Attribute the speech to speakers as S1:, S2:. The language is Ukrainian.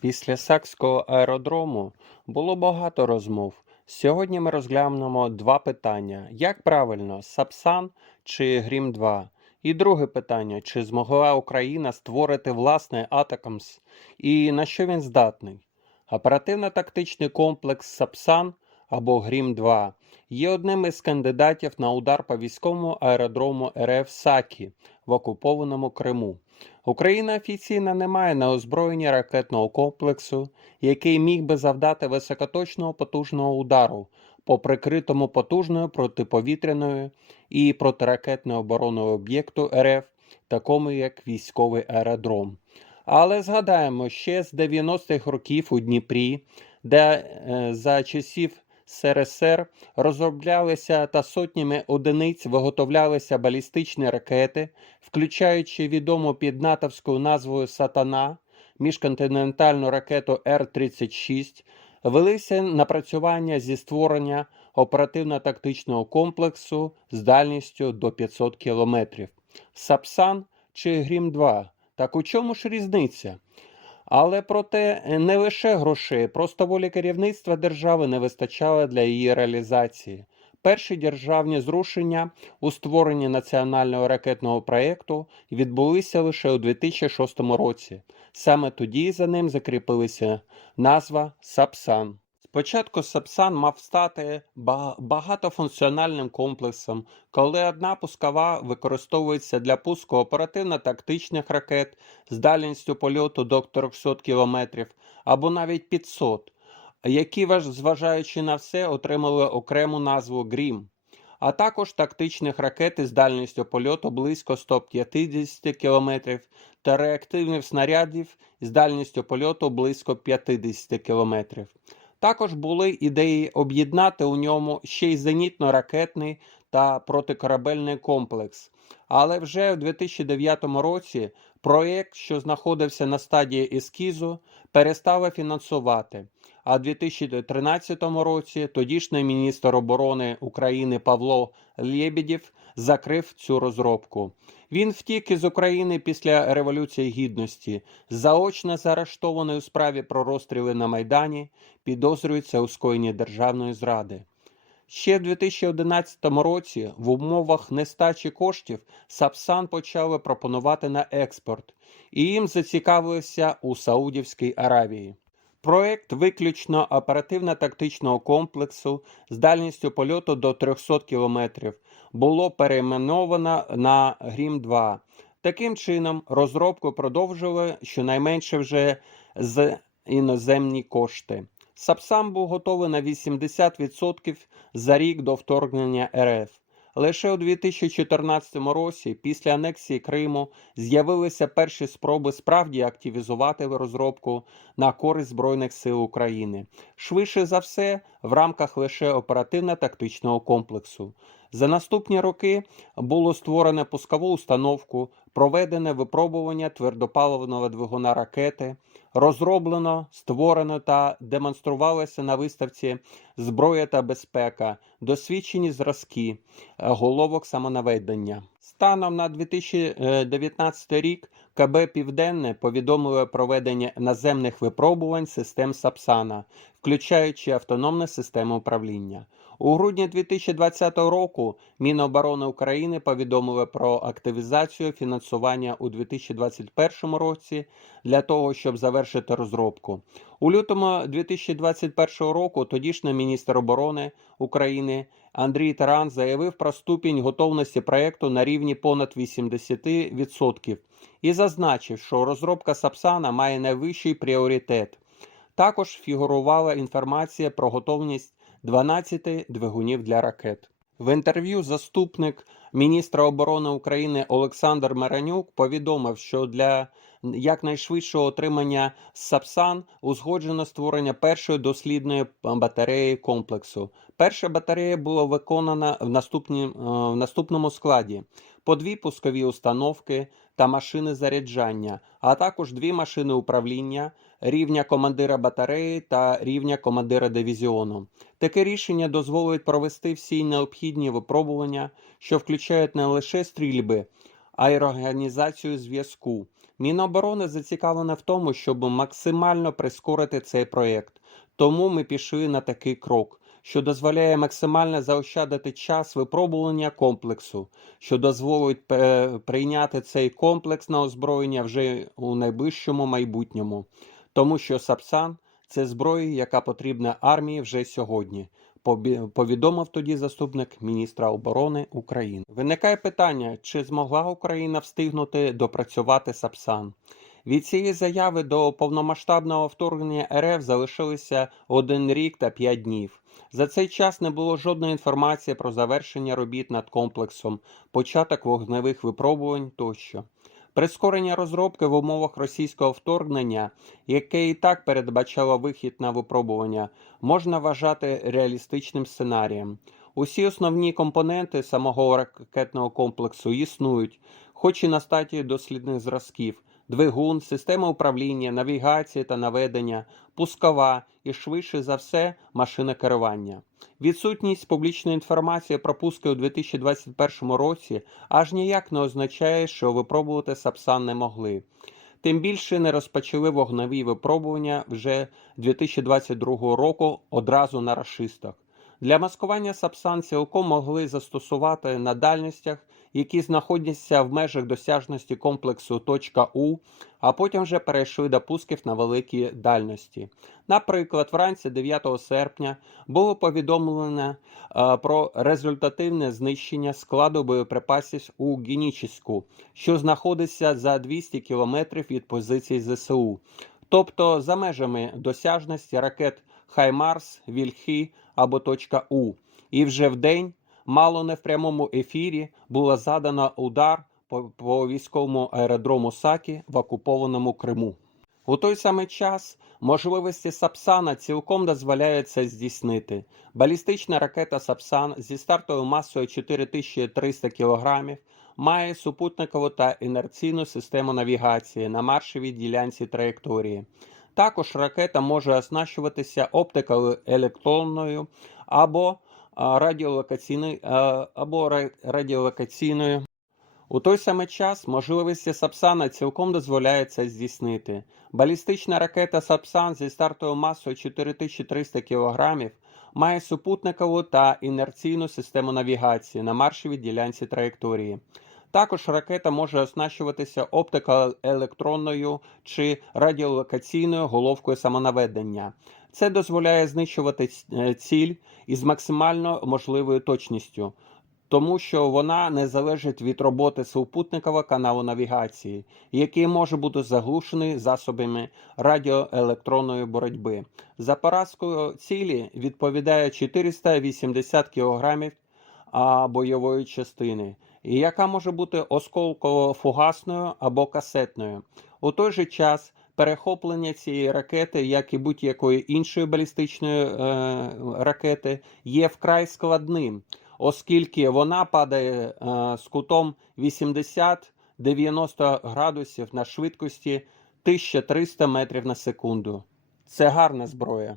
S1: Після Сакського аеродрому було багато розмов. Сьогодні ми розглянемо два питання: як правильно, Сапсан чи Грім 2? І друге питання: чи змогла Україна створити власний Атакамс і на що він здатний? Оперативно-тактичний комплекс Сапсан або Грім 2 є одним із кандидатів на удар по військовому аеродрому РФ Сакі в окупованому Криму. Україна офіційно не має на озброєнні ракетного комплексу, який міг би завдати високоточного потужного удару по прикритому потужною протиповітряною і протиракетною обороною об'єкту РФ, такому як військовий аеродром. Але згадаємо, ще з 90-х років у Дніпрі, де е, за часів СРСР розроблялися та сотнями одиниць виготовлялися балістичні ракети, включаючи відому під натовською назвою Сатана, міжконтинентальну ракету Р-36, велися напрацювання зі створення оперативно-тактичного комплексу з дальністю до 500 км. Сапсан чи Грім-2? Так у чому ж різниця? Але проте не лише грошей, просто волі керівництва держави не вистачало для її реалізації. Перші державні зрушення у створенні національного ракетного проєкту відбулися лише у 2006 році. Саме тоді за ним закріпилася назва Сапсан. Спочатку Сапсан мав стати багатофункціональним комплексом, коли одна пускова використовується для пуску оперативно-тактичних ракет з дальністю польоту до 300 км або навіть 500, які, зважаючи на все, отримали окрему назву Грім, а також тактичних ракет із дальністю польоту близько 150 км та реактивних снарядів з дальністю польоту близько 50 км. Також були ідеї об'єднати у ньому ще й зенітно-ракетний та протикорабельний комплекс. Але вже у 2009 році проєкт, що знаходився на стадії ескізу, перестали фінансувати. А у 2013 році тодішній міністр оборони України Павло Лєбєдєв закрив цю розробку. Він втік із України після Революції Гідності, заочно заарештований у справі про розстріли на Майдані, підозрюється у скоєнні державної зради. Ще в 2011 році в умовах нестачі коштів Сапсан почали пропонувати на експорт, і їм зацікавилися у Саудівській Аравії. Проект виключно оперативно-тактичного комплексу з дальністю польоту до 300 км було перейменовано на Грім-2. Таким чином, розробку продовжили щонайменше вже з іноземні кошти. Сапсам був готовий на 80% за рік до вторгнення РФ. Лише у 2014 році, після анексії Криму, з'явилися перші спроби справді активізувати розробку на користь Збройних сил України. Швидше за все, в рамках лише оперативно-тактичного комплексу. За наступні роки було створено пускову установку, проведене випробування твердопаливного двигуна ракети, розроблено, створено та демонструвалося на виставці Зброя та безпека, досвідчені зразки головок самонаведення. Станом на 2019 рік КБ Південне повідомило проведення наземних випробувань систем Сапсана, включаючи автономну систему управління. У грудні 2020 року Міноборони України повідомило про активізацію фінансування у 2021 році для того, щоб завершити розробку. У лютому 2021 року тодішній міністр оборони України Андрій Таран заявив про ступінь готовності проекту на рівні понад 80% і зазначив, що розробка Сапсана має найвищий пріоритет. Також фігурувала інформація про готовність 12 двигунів для ракет. В інтерв'ю заступник міністра оборони України Олександр Маранюк повідомив, що для якнайшвидшого отримання Сапсан узгоджено створення першої дослідної батареї комплексу. Перша батарея була виконана в, наступні, е, в наступному складі: по дві пускові установки та машини заряджання, а також дві машини управління рівня командира батареї та рівня командира дивізіону. Таке рішення дозволить провести всі необхідні випробування, що включають не лише стрільби, аерорганізацію зв'язку. Міноборони зацікавлена в тому, щоб максимально прискорити цей проєкт. Тому ми пішли на такий крок, що дозволяє максимально заощадити час випробування комплексу, що дозволить е, прийняти цей комплекс на озброєння вже у найближчому майбутньому, тому що Сапсан це зброя, яка потрібна армії вже сьогодні. Повідомив тоді заступник міністра оборони України. Виникає питання, чи змогла Україна встигнути допрацювати Сапсан. Від цієї заяви до повномасштабного вторгнення РФ залишилися один рік та п'ять днів. За цей час не було жодної інформації про завершення робіт над комплексом, початок вогневих випробувань тощо. Прискорення розробки в умовах російського вторгнення, яке і так передбачало вихід на випробування, можна вважати реалістичним сценарієм. Усі основні компоненти самого ракетного комплексу існують, хоч і на стадії дослідних зразків: двигун, система управління, навігації та наведення, пускова і швидше за все машина керування. Відсутність публічної інформації про пуски у 2021 році аж ніяк не означає, що випробувати Сапсан не могли. Тим більше не розпочали вогневі випробування вже 2022 року одразу на рашистах. Для маскування Сапсан цілком могли застосувати на дальностях, які знаходяться в межах досяжності комплексу точка .У, а потім вже перейшли до пусків на великі дальності. Наприклад, вранці 9 серпня було повідомлено е, про результативне знищення складу боєприпасів у Генічіську, що знаходиться за 200 кілометрів від позицій ЗСУ, тобто за межами досяжності ракет Хаймарс, Вільхи або точка .У. І вже в день, мало не в прямому ефірі, було задано удар по, по військовому аеродрому Сакі в окупованому Криму. У той самий час можливості Сапсана цілком дозволяє це здійснити. Балістична ракета Сапсан зі стартовою масою 4300 кг має супутникову та інерційну систему навігації на маршовій ділянці траєкторії. Також ракета може оснащуватися оптикою електронною або а, або радіолокаційною. У той самий час можливості Сапсана цілком дозволяє це здійснити. Балістична ракета Сапсан зі стартовою масою 4300 кг має супутникову та інерційну систему навігації на маршовій ділянці траєкторії. Також ракета може оснащуватися оптикоелектронною чи радіолокаційною головкою самонаведення. Це дозволяє знищувати е, ціль із максимально можливою точністю, тому що вона не залежить від роботи супутникового каналу навігації, який може бути заглушений засобами радіоелектронної боротьби. За поразкою цілі відповідає 480 кг бойової частини, і яка може бути осколково-фугасною або касетною. У той же час перехоплення цієї ракети, як і будь-якої іншої балістичної е, ракети, є вкрай складним, оскільки вона падає е, з кутом 80-90 градусів на швидкості 1300 метрів на секунду. Це гарна зброя.